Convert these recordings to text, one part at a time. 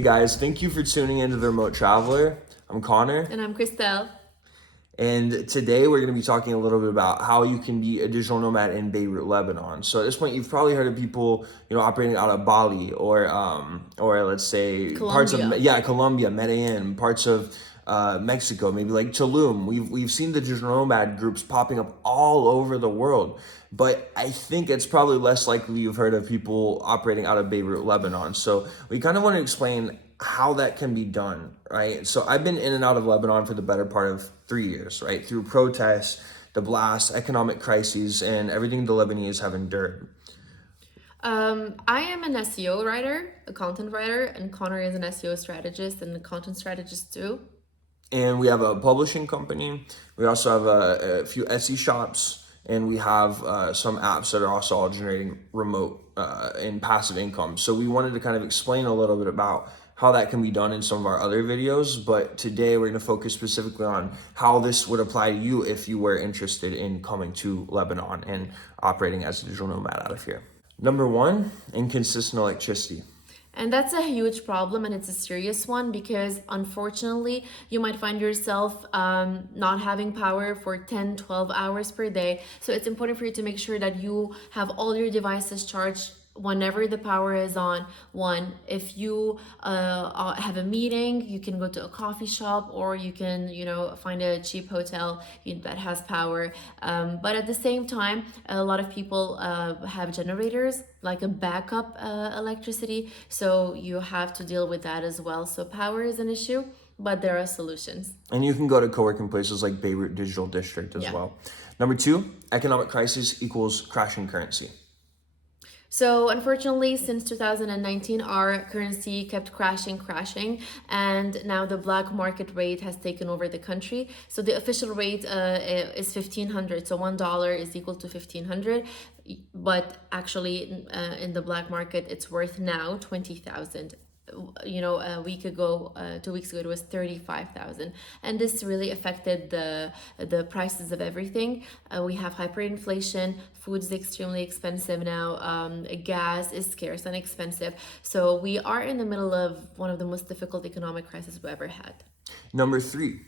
Hey guys, thank you for tuning into The Remote Traveler. I'm Connor. And I'm Christelle. And today we're going to be talking a little bit about how you can be a digital nomad in Beirut, Lebanon. So at this point, you've probably heard of people, operating out of Bali or let's say parts of Colombia. Colombia, Medellin, parts of Mexico, maybe like Tulum. We've seen the digital nomad groups popping up all over the world, but I think it's probably less likely you've heard of people operating out of Beirut, Lebanon. So we kind of want to explain how that can be done, right? So I've been in and out of Lebanon for the better part of 3 years, right? Through protests, the blast, economic crises, and everything the Lebanese have endured. I am an SEO writer, a content writer, and Connor is an SEO strategist and a content strategist too. And we have a publishing company. We also have a few Etsy shops, and we have some apps that are also all generating remote and passive income. So we wanted to kind of explain a little bit about how that can be done in some of our other videos. But today we're going to focus specifically on how this would apply to you if you were interested in coming to Lebanon and operating as a digital nomad out of here. Number one, inconsistent electricity. And that's a huge problem, and it's a serious one because unfortunately, you might find yourself not having power for 10, 12 hours per day. So it's important for you to make sure that you have all your devices charged whenever the power is on. One, if you have a meeting, you can go to a coffee shop, or you can find a cheap hotel that has power. But at the same time, a lot of people have generators, like a backup electricity, so you have to deal with that as well. So power is an issue, but there are solutions. And you can go to co-working places like Beirut Digital District as well. Number two, economic crisis equals crashing currency. So unfortunately, since 2019, our currency kept crashing, and now the black market rate has taken over the country. So the official rate is 1,500. So $1 is equal to 1,500, but actually, in the black market, it's worth now 20,000. A week ago, 2 weeks ago, it was 35,000, and this really affected the prices of everything. We have hyperinflation. Food is extremely expensive now. Gas is scarce and expensive. So we are in the middle of one of the most difficult economic crises we've ever had. Number three,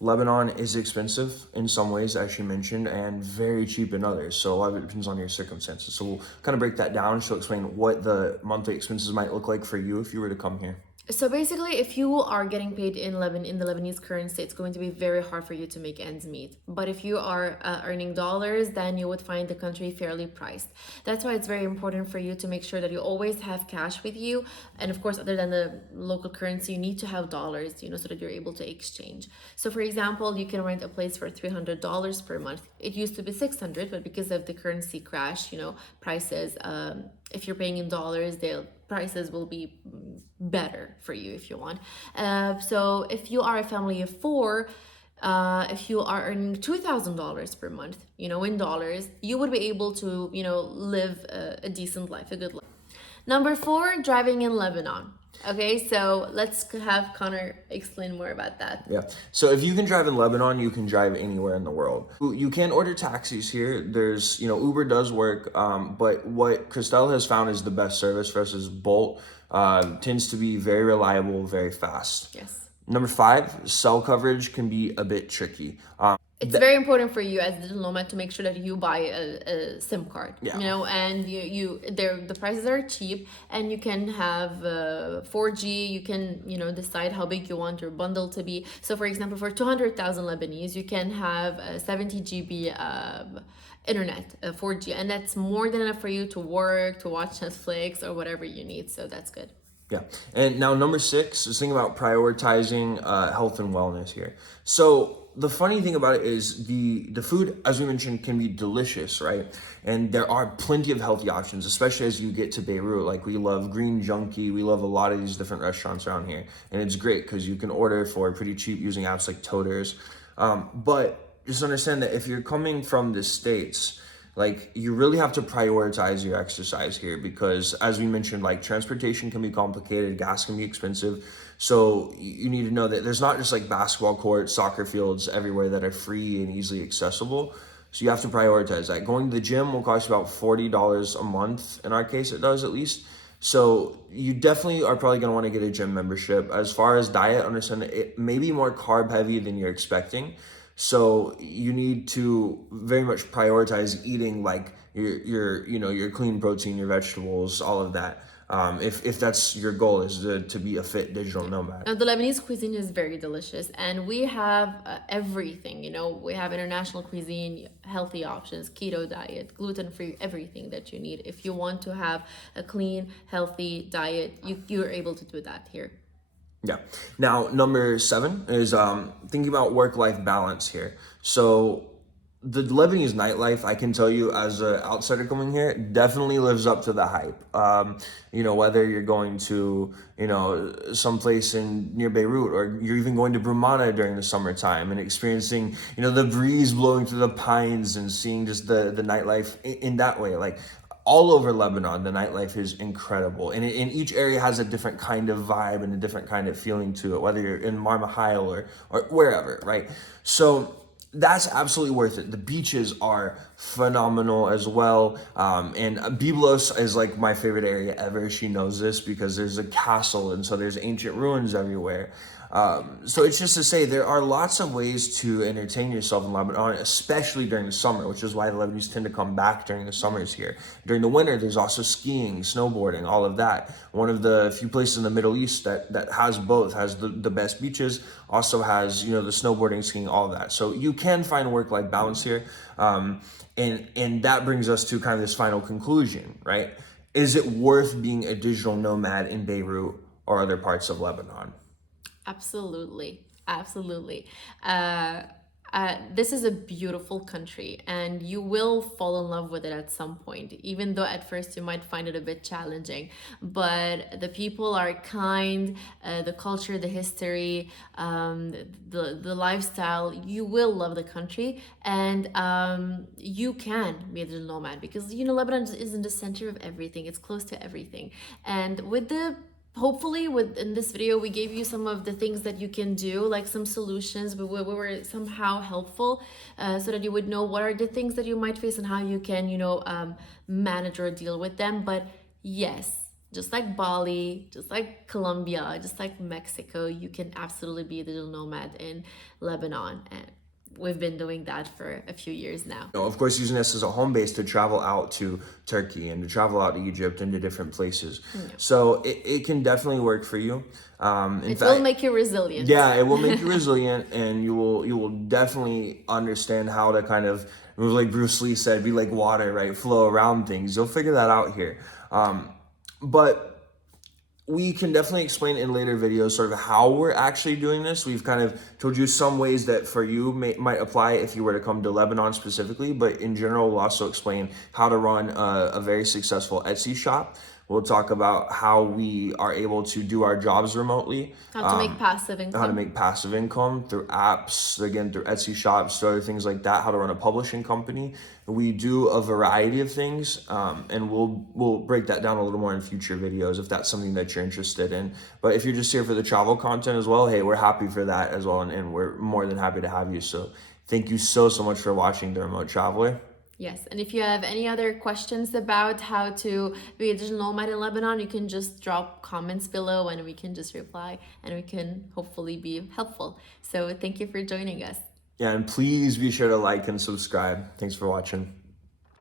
Lebanon is expensive in some ways, as she mentioned, and very cheap in others. So a lot of it depends on your circumstances. So we'll kind of break that down. She'll explain what the monthly expenses might look like for you if you were to come here. So basically, if you are getting paid in the Lebanese currency, it's going to be very hard for you to make ends meet. But if you are earning dollars, then you would find the country fairly priced. That's why it's very important for you to make sure that you always have cash with you. And of course, other than the local currency, you need to have dollars, so that you're able to exchange. So for example, you can rent a place for $300 per month. It used to be 600, but because of the currency crash, prices, if you're paying in dollars, prices will be better for you if you want. So if you are a family of four, if you are earning $2,000 per month, in dollars, you would be able to, live a decent life, a good life. Number four, driving in Lebanon. Okay, so let's have Connor explain more about that. Yeah. So if you can drive in Lebanon, you can drive anywhere in the world. You can order taxis here. There's, Uber does work, but what Christelle has found is the best service for us is Bolt. Tends to be very reliable, very fast. Yes. Number five, cell coverage can be a bit tricky. It's very important for you as a digital nomad to make sure that you buy a SIM card, and the prices are cheap, and you can have 4G. You can decide how big you want your bundle to be. So for example, for 200,000 Lebanese, you can have 70 GB internet, 4G, and that's more than enough for you to work, to watch Netflix or whatever you need. So that's good. Yeah. And now number six is thinking about prioritizing health and wellness here. So the funny thing about it is the food, as we mentioned, can be delicious, right? And there are plenty of healthy options, especially as you get to Beirut. Like we love Green Junkie. We love a lot of these different restaurants around here. And it's great because you can order for pretty cheap using apps like Toters. But just understand that if you're coming from the States, like you really have to prioritize your exercise here because as we mentioned, like transportation can be complicated, gas can be expensive. So you need to know that there's not just like basketball courts, soccer fields everywhere that are free and easily accessible. So you have to prioritize that. Going to the gym will cost you about $40 a month. In our case, it does at least. So you definitely are probably going to want to get a gym membership. As far as diet, understand that it may be more carb heavy than you're expecting. So you need to very much prioritize eating like your clean protein, your vegetables, all of that. If that's your goal, is to be a fit digital nomad. Now, the Lebanese cuisine is very delicious, and we have everything. We have international cuisine, healthy options, keto diet, gluten-free, everything that you need. If you want to have a clean, healthy diet, you're able to do that here. Yeah. Now, number 7 is thinking about work-life balance here. So the Lebanese nightlife, I can tell you as an outsider coming here, definitely lives up to the hype. Whether you're going to, someplace in near Beirut, or you're even going to Brumana during the summertime and experiencing, the breeze blowing through the pines and seeing just the nightlife in that way. Like, all over Lebanon, the nightlife is incredible. And in each area has a different kind of vibe and a different kind of feeling to it, whether you're in Marmahail or wherever, right? So that's absolutely worth it. The beaches are phenomenal as well. And Byblos is like my favorite area ever. She knows this because there's a castle, and so there's ancient ruins everywhere. So it's just to say there are lots of ways to entertain yourself in Lebanon, especially during the summer, which is why the Lebanese tend to come back during the summers here. During the winter, there's also skiing, snowboarding, all of that. One of the few places in the Middle East that has both, has the best beaches, also has, the snowboarding, skiing, all of that. So you can find work-life balance here. And that brings us to kind of this final conclusion, right? Is it worth being a digital nomad in Beirut or other parts of Lebanon? Absolutely. Absolutely. This is a beautiful country, and you will fall in love with it at some point, even though at first you might find it a bit challenging. But the people are kind, the culture, the history, the lifestyle, you will love the country, and you can be a digital nomad because, Lebanon is in the center of everything, it's close to everything. And hopefully in this video we gave you some of the things that you can do, like some solutions. We were somehow helpful, so that you would know what are the things that you might face and how you can manage or deal with them. But yes, just like Bali, just like Colombia, just like Mexico, you can absolutely be a digital nomad in Lebanon, and we've been doing that for a few years now. Of course, using this as a home base to travel out to Turkey and to travel out to Egypt and to different places. Yeah. So it can definitely work for you. It will make you resilient. Yeah, it will make you resilient, and you will definitely understand how to kind of, like Bruce Lee said, be like water, right? Flow around things. You'll figure that out here. But we can definitely explain in later videos sort of how we're actually doing this. We've kind of told you some ways that for you might apply if you were to come to Lebanon specifically, but in general, we'll also explain how to run a very successful Etsy shop. We'll talk about how we are able to do our jobs remotely. How to make passive income. How to make passive income through apps, again, through Etsy shops, through other things like that, how to run a publishing company. We do a variety of things, and we'll break that down a little more in future videos if that's something that you're interested in. But if you're just here for the travel content as well, hey, we're happy for that as well, and we're more than happy to have you. So thank you so much for watching The Remote Traveler. Yes, and if you have any other questions about how to be a digital nomad in Lebanon, you can just drop comments below and we can just reply, and we can hopefully be helpful. So thank you for joining us. Yeah, and please be sure to like and subscribe. Thanks for watching.